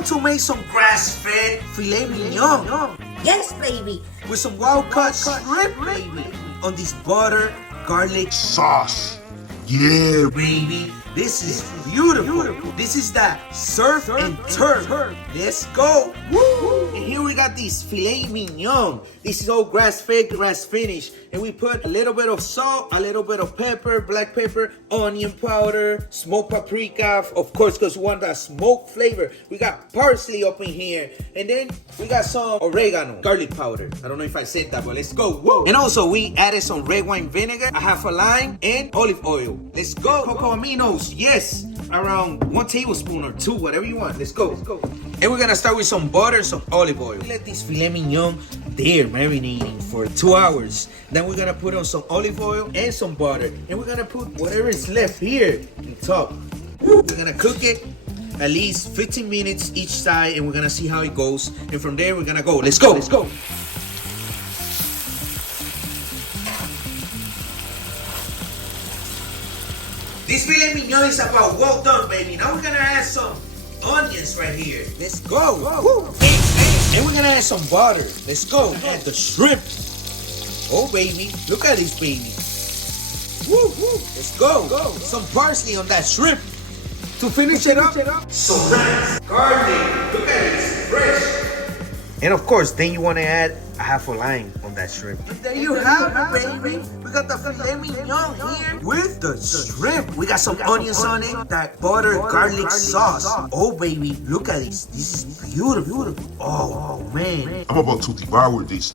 about to make some grass-fed filet mignon Yes, baby. with some wild-caught shrimp, baby, on this butter garlic sauce. Yeah, baby. This is beautiful. This is that surf and turf. Let's go. Woo! And here we got this filet mignon. This is all grass-fed, grass-finished. And we put a little bit of salt, a little bit of pepper, black pepper, onion powder, smoked paprika, of course, because we want that smoked flavor. We got parsley up in here. And then we got some oregano, garlic powder. I don't know if I said that, but let's go. Whoa. And also, we added some red wine vinegar, a half a lime, and olive oil. Let's go. Cocoa aminos, yes. Around 1 tablespoon or 2, whatever you want. Let's go. And we're gonna start with some butter, some olive oil. We let this filet mignon there marinating for 2 hours. Then we're gonna put on some olive oil and some butter. And we're gonna put whatever is left here on top. We're gonna cook it at least 15 minutes each side, and we're gonna see how it goes. And from there, we're gonna go. Let's go. This filet mignon is about well done, baby. Now we're gonna add some onions right here. Let's go. Woo. And we're gonna add some butter. Let's go. Add the shrimp. Oh, baby. Look at this, baby. Woo. Let's go. Some parsley on that shrimp. To finish it up, some nice garlic. Look at this, fresh. And of course, then you want to add a half a lime on that shrimp. And there you have it, baby. We got the filet mignon here with the shrimp. We got some onions on it, that butter garlic sauce. Oh, baby, look at this. This is beautiful. Oh, man. I'm about to devour this.